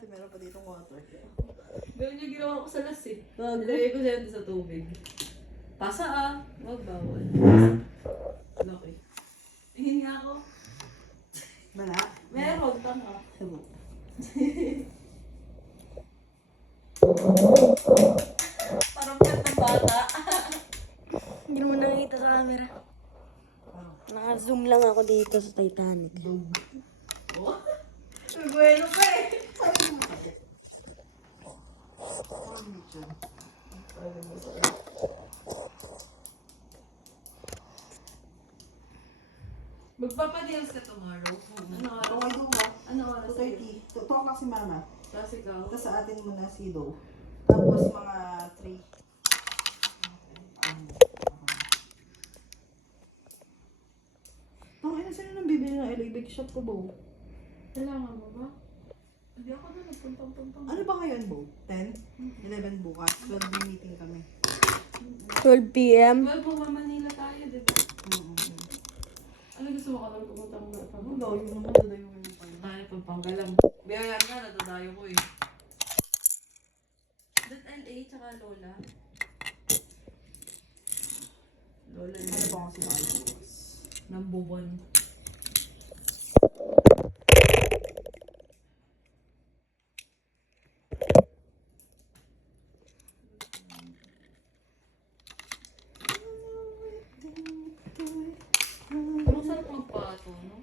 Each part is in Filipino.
natin, meron pa ditong water. Ganun yung ginawa ko sa las eh. Gago. Ilagay ko siya sa tubig. Pasa ah. Wag bawal. Laki. Tingin nga ako. Wala? Meron, tanga. Sabo. Parang pet ng bata. Hindi mo nakikita sa camera. Naka-zoom lang ako dito sa Titanic. Oh? Bueno pa eh. Magpapadils ka tomorrow. Ano araw? Okay, Duma. Ano oras? 2:30. Tutuwa ka si Mama. Tapos ikaw? Tapos sa atin muna si Do. Tapos mga 3. Ang ina, sino nang bibili ng LA Bake Shop ko, Bo? Kailangan mo ba? Hindi ako doon. Nagpuntang-puntang. Ano ba ngayon, Bo? 10? 11 bukas. 12 may meeting kami. 12 p.m. Well, buwan Manila tayo, di ba? Mm-hmm. Ano gusto mo ka lang pumunta mo na Ano daw, yun naman dadayo mo yung pala. Tayo Pampanga lang. Biyayaan ka, natadayo ko eh. That LA tsaka Lola. Lola Ano na. ba ako si Mama? Number 1. Ang sarap magpato, no?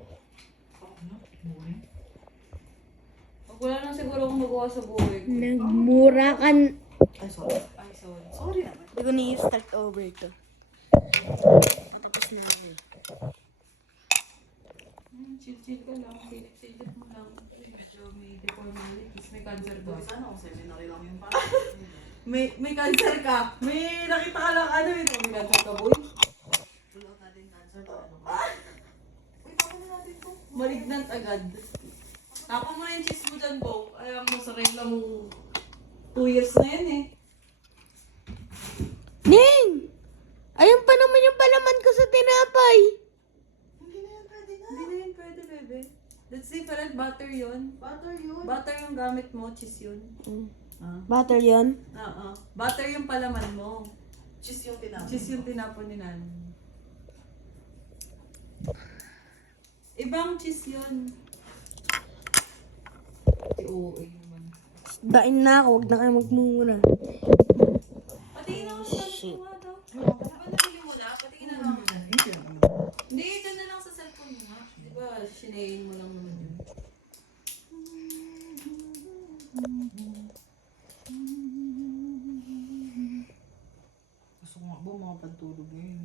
Pag wala na siguro akong magawa sa buhay ko. Nagmura ka. Ay, sorry. Ay, sorry. Sorry naman. Hindi ko na-start over to. Tatapos na ako eh. Chill-chill ka lang. Pilit-pilit mo lang. Medyo may deformalities. May cancer ba? Sana kung seminary lang yung pa. May cancer ka. May nakita ka lang ano yun. May cancer ka, boy. Pull out natin cancer to ano ba? Uy, paano natin to? Malignant agad. Tapos mo na yung cheese mo dyan, Bo. Alam mo, sa regla mo 2 years na yan eh. Ning! Ayun pa naman yung palaman ko sa tinapay. Hindi na yan pwede na. Hindi na yun pwede, bebe. That's different. Butter yun. Butter yun. Butter yung gamit mo, cheese yun. Ah. Butter yun? Oo. Butter yung palaman mo. Cheese yung tinapon. Cheese yung tinapon ni Nan. Ibang cheese yun. OA naman. Dain na ako, huwag na kayo magmumura. Patingin ako sa cellphone mo daw. Diba nabili mo na? Patingin na lang ako dyan. Hindi, dyan na lang sa cellphone mo nga. Diba, sinayin mo lang naman yun. Gusto ko nga ba mga pantulog ngayon.